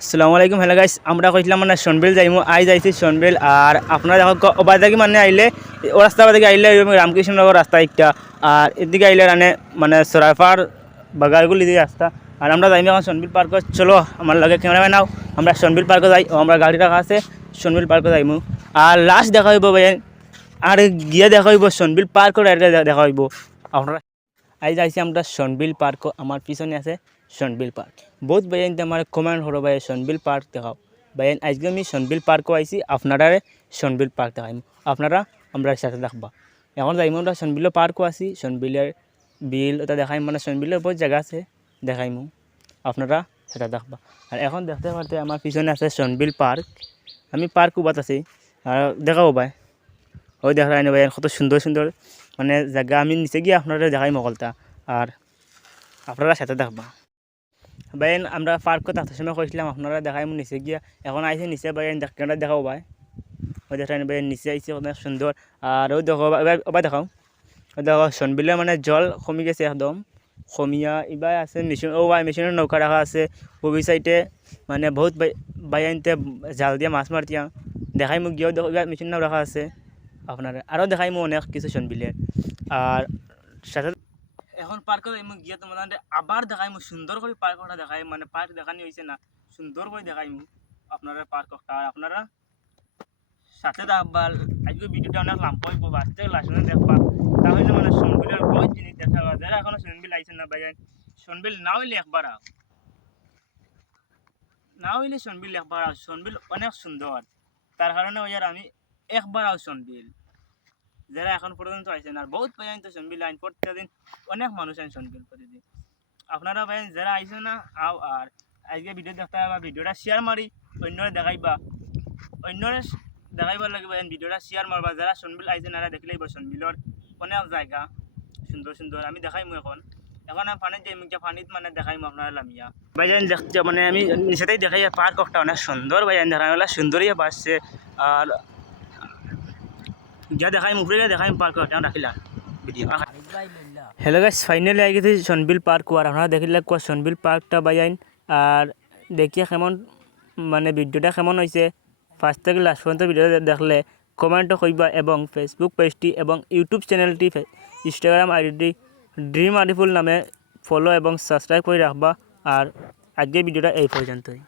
আসসালামু আলাইকুম hello guys আমরা কইছিলাম মানে সনবিল যাইমু আই যাইছি সনবিল আর আপনারা দেখো ওবাই থেকে মানে আইলে ও রাস্তা থেকে আইলে রামকৃষ্ণনগর রাস্তা একটা আর এদিকে আইলে রানে মানে সরাইপার বাগারগুলি দিয়ে রাস্তা আর আমরা যাইমু এখন সনবিল পার্কে চলো আমার লগে ক্যামেরাম্যান নাও আমরা সনবিল পার্কে যাই ও আমরা গাড়ি রাখা আছে সনবিল পার্কে যাইমু আর লাস্ট দেখা হইব ভাই আর গিয়ে দেখা হইব সনবিল পার্কের দেখা হইব আপনারা আই যাইছি আমরা সনবিল পার্ক আমার পিছনে আছে সনবিল পার্ক বহুত ভাইয়ান আমার কমেন্ট হলো ভাই সনবিল পার্ক দেখাও ভাইয়ান আজকে আমি সনবিল পার্কও আইছি আপনারা সনবিল পার্ক দেখাইম আপনারা আমরা সাথে দেখবা এখন যাইম আমরা সনবিল পার্কও আছি সনবিলের বিল ওটা দেখাইম মানে সনবিলের বহুত জায়গা আছে দেখাইমু আপনারা সেটা দেখবা আর এখন দেখতে পারতে আমার পিছনে আছে সনবিল পার্ক আমি পার্ক উবাত আছি আর দেখাবো ভাই ওই দেখা যায় না ভাই কত সুন্দর সুন্দর মানে জায়গা আমি নিচে গিয়ে আপনারা দেখাই মকলতা আর আপনারা সাথে দেখবা বাইন আমরা পার্কত আসার সময় কইছিলাম আপনারা দেখাই নিচে গিয়া এখন আইসে নিচে বাইন কেনাটা দেখাও ভাই ওই দেখাই বাইন নিচে আইসে অনেক সুন্দর আর ওই দেখো ওই দেখাও ওই দেখো সনবিলে মানে জল কমি গেছে একদম কমিয়া এবার আছে মেশিন ও ভাই মেশিনের নৌকা রাখা আছে ওই সাইডে মানে বহুত বাইনতে জাল দিয়ে মাছ মারতিয়া দেখাই মুখ গিয়েও দেখো মেশিন নাও রাখা আছে আপনারা আরও দেখাই মো অনেক কিছু সনবিলের আর সাথে এখন পার্কে যাইমু গিয়ে তোমাদের আবার দেখাইমু সুন্দর করে পার্কটা দেখাই মানে পার্ক দেখানি হয়েছে না সুন্দর করে দেখাইমু আপনারা পার্কটা আর আপনারা সাথে থাকবা আজকে ভিডিওটা অনেক লাম্বা হইব বাঁচতে লাস্টে দেখবা তাহলে মানে সনবিলের বহুত জিনিস দেখা পাওয়া যারা এখনো সনবিল আইছে না ভাই সনবিল না হইলে একবার আও না হইলে সনবিল একবার আও সনবিল অনেক সুন্দর তার কারণে ওই আর আমি একবার আও সনবিল যারা এখন পর্যন্ত আইছেন আর বহুত ভাইয়ান তো সনবিল আইন প্রত্যেকদিন অনেক মানুষ আইন সনবিল প্রতিদিন আপনারা ভাইয়ান যারা আইছেন না আও আর আজকে ভিডিও দেখতে বা ভিডিওটা শেয়ার মারি অন্যরা দেখাইবা অন্যরা দেখাইবার লাগে ভাইয়ান ভিডিওটা শেয়ার মারবা যারা সনবিল আইছেন আর দেখলেই বা সনবিলর অনেক জায়গা সুন্দর সুন্দর আমি দেখাইমু এখন আমি পানিত যাইমু যে পানিত মানে দেখাইমু আপনারা লামিয়া ভাইয়ান দেখতে মানে আমি নিচেতেই দেখাই পার্ক একটা অনেক সুন্দর ভাইয়ান দেখাইলা সুন্দরই বাসছে আর যা দেখাই মুখে দেখাই পার্ক রাখিলা ভিডিও হ্যালো গাইস ফাইনালি আই গেছি সনবিল পার্ক আর আপনারা দেখিলে কোয়া সনবিল পার্কটা বাইন আর দেখিয়া কেমন মানে ভিডিওটা কেমন হয়েছে ফার্স্ট থেকে লাস্ট পর্যন্ত ভিডিও দেখলে কমেন্টও কইবা এবং ফেসবুক পেজটি এবং ইউটিউব চ্যানেলটি ইনস্টাগ্রাম আইডি ড্রিম আরিফুল নামে ফলো এবং সাবস্ক্রাইব করে রাখবা আর আজকের ভিডিওটা এই পর্যন্তই।